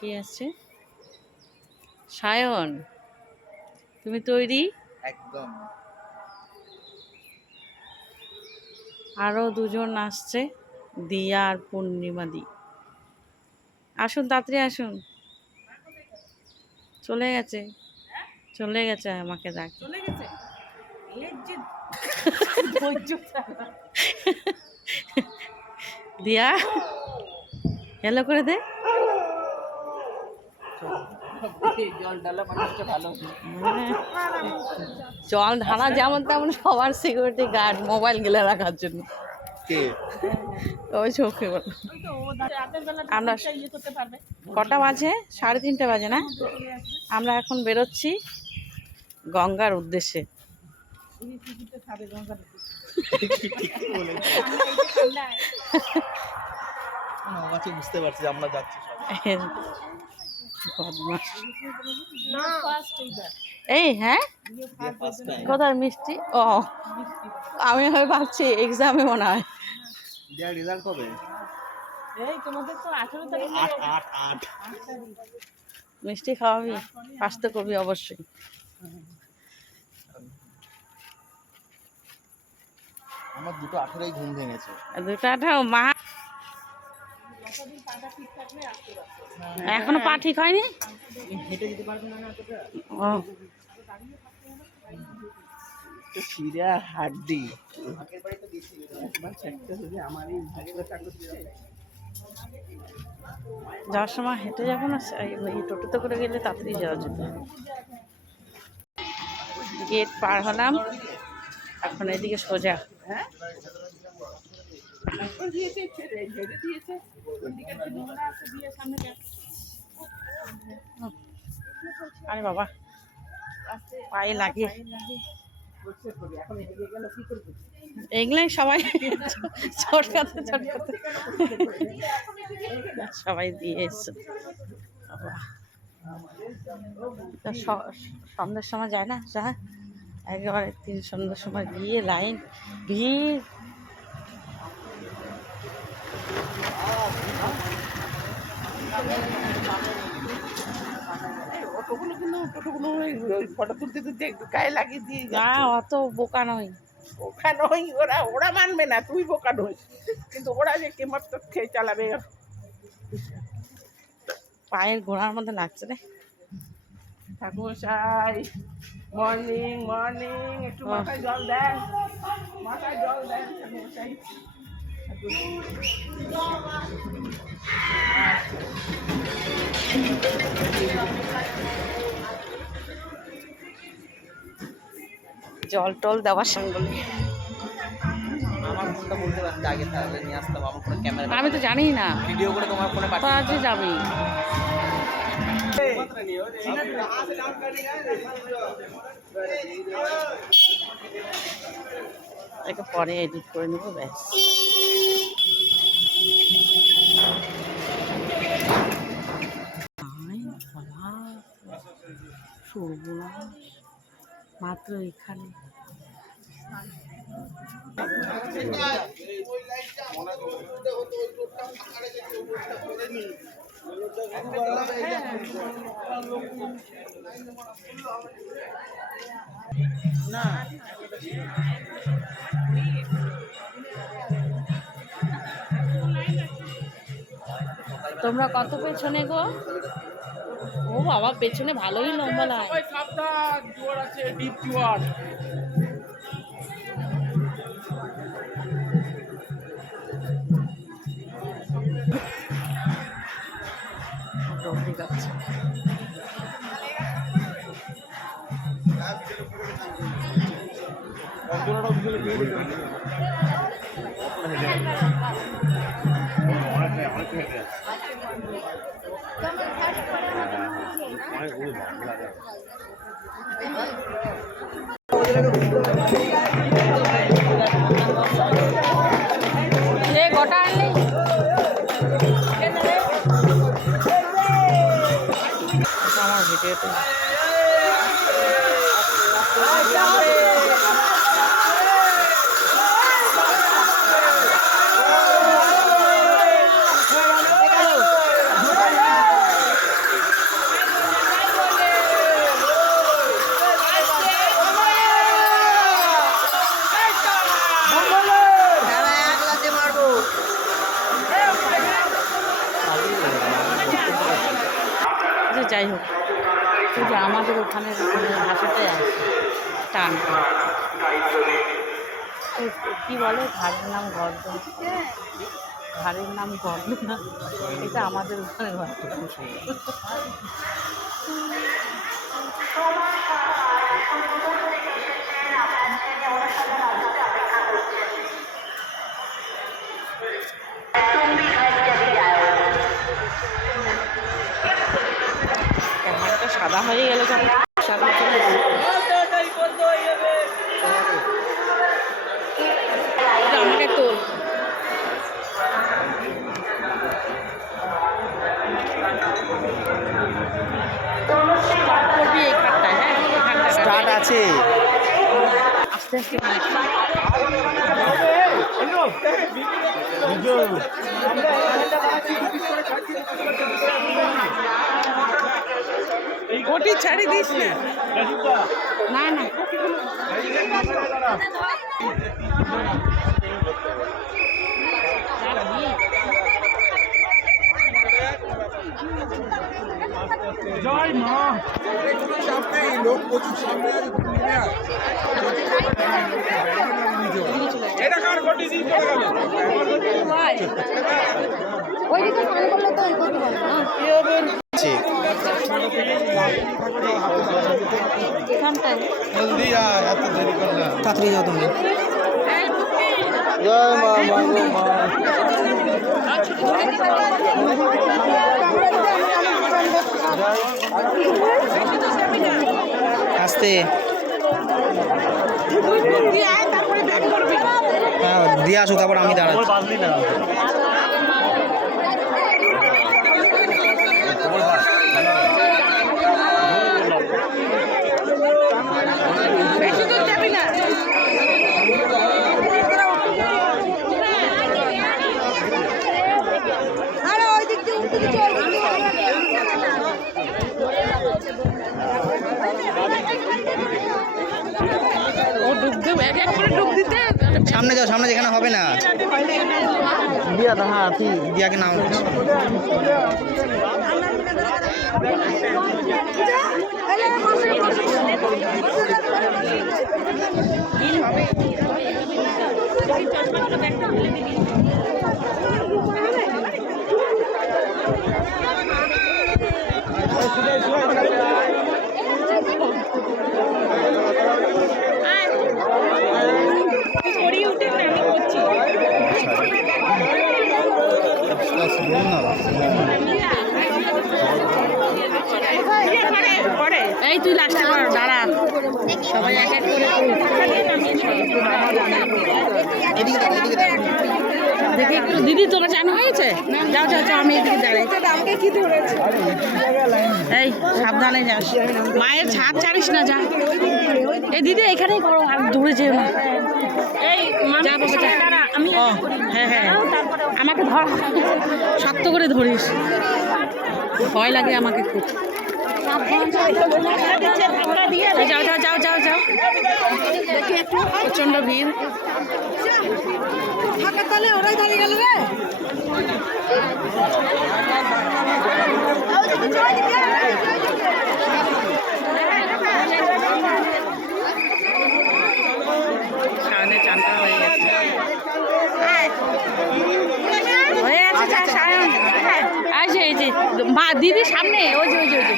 কে আছে? সায়ন, তুমি তৈরি? একদম। আরো দুজন আসছে, দিয়া আর পূর্ণিমা দি। আসুন, তাড়াতাড়ি আসুন। চলে গেছে, চলে গেছে, আমাকে দেখ। চলে গেছে। দিয়া হ্যালো করে দে। জল ঢালা যেমন তেমন সবার সিকিউরিটি গার্ড মোবাইল গেলে রাখার জন্য। ওই চোখে বলো। আমরা কটা বাজে? 3:30 বাজে না? আমরা এখন বেরোচ্ছি গঙ্গার উদ্দেশ্যে। বুঝতে পারছি আমরা যাচ্ছি। এই হ্যাঁ, কোথায় মিষ্টি? ও আমি হয় ভাবছি এক্সামে মনে হয়। রেজাল্ট কবে? এই তোমাদের তো 18 তারিখ। 8 মিষ্টি খাওয়াবি? আসতে করবি অবশ্যই। আমার 2:18 ঘুম ভেঙেছে। 2:18 মা এখনো পা ঠিক হয়নি? হেঁটে যেতে পারবো না এতটা। ও শিরা হাড্ডি। আগের বাড়ি তো দিয়েছিল। একবার চেকটা যদি আমারই ভাগের টাকা দিতে। যাওয়ার সময় হেঁটে যাবো না, এই টোটোতে করে গেলে তাড়াতাড়ি যাওয়া যেত। গেট পার হলাম, এখন এদিকে সোজা। আরে বাবা, পায়ে লাগে। এগুলাই সবাই ছোটকাতে সবাই দিয়ে এসছে। সন্ধ্যের সময় যায় না, যা একেবারে সন্ধ্যের সময় গিয়ে লাইন ভিড়। ফটো তুলতে তুলতে একটু গায়ে লাগিয়ে দিয়ে না, অত বোকা নই। বোকা নই, ওরা মানবে না, তুই বোকা নই, কিন্তু ওরা যে কেমন তো খেয়ে চালাবে। পায়ের গোড়ার মধ্যে লাগছে রে। ঠাকুরমশাই মর্নিং মর্নিং, একটু মাথায় জল দেন, মাথায় জল দেন ঠাকুরমশাই। জল টল দেওয়ার সঙ্গে আমার ফোনটা বলতে পারতে আগে তাহলে নিয়ে আসতাম। আমার ফোনে ক্যামেরা আমি তো জানি না, ভিডিও করে তোমার ফোনে তো আজই যাবি। একে পরে এডিট করে নেবো, ব্যাস। সর্বনাশ, মাত্র এখানে। না তোমরা কত পেছনে গো? ও বাবা, পেছনে ভালোই লম্বা লাইন। সবাই সাবধান, জোয়ার আছে, ডিপ জোয়ার। ঠিক আছে। গোটা আনলি আমার ভিডিওতে। যাই হোক, শুধু আমাদের ওখানে ভাষাটাই আছে টান। কী বলে ঘাড়ের নাম গর্দ, ঘাড়ের নাম গর্দ না, এটা আমাদের ওখানে ভাষা। ক্যামেরাটা সাদা হয়ে গেল কেন? সাদা চলে এসেছে। আমাকে তোল। করবি এই খাটটায়, হ্যাঁ স্টার্ট আছে। আস্তে আস্তে কোটি ছাড়ি দিস না। না না জয় মা। লোক প্রচুর সামনে এটা কার কোটি দিয়ে চলে গেল? এখানটায় জলদি আয়, এত দেরি করলাম। তাড়াতাড়ি যাও তুমি। জয় মা, মা গো মা। আস্তে। হ্যাঁ দিয়ে আসো, তারপর আমি দাঁড়াচ্ছি। ও ডুব দেব, এক এক করে ডুব দিতে। সামনে যাও, সামনে যেখানে হবে না। দিয়া দা, হ্যাঁ ঠিক দিয়াকে নাম। এই তুই লাস্টে কর, দাঁড়া সবাই এক এক করে দেখি একটু। দিদি তোমার জানা হয়েছে? যাও যাও যাও, আমি এদিকে দাঁড়াই। এই সাবধানে যাস, মায়ের ছাদ ছাড়িস না। যা এই দিদি এখানেই করো, আর দূরে যেও না। যা বাবা যা। ও হ্যাঁ হ্যাঁ, আমাকে ধর, শক্ত করে ধরিস, ভয় লাগে আমাকে খুব। যাও যাও যাও যাও যাও, প্রচন্ড ভিড়। ওরাই দাঁড়িয়ে গেল রে। সায়নের চানটা হয়ে গেছে, হয়ে গেছে চা সায়ন। আসে এই যে মা দিদি সামনে, ওই যে ওই যে ওই যে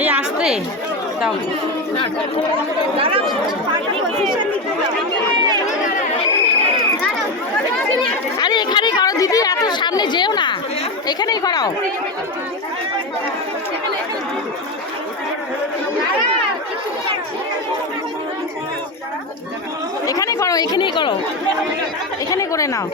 এই আসতে দাও। আরে এখানেই করো দিদি, এত সামনে যেও না, এখানেই করাও। এখানে করো, এখানেই করো, এখানে করে নাও।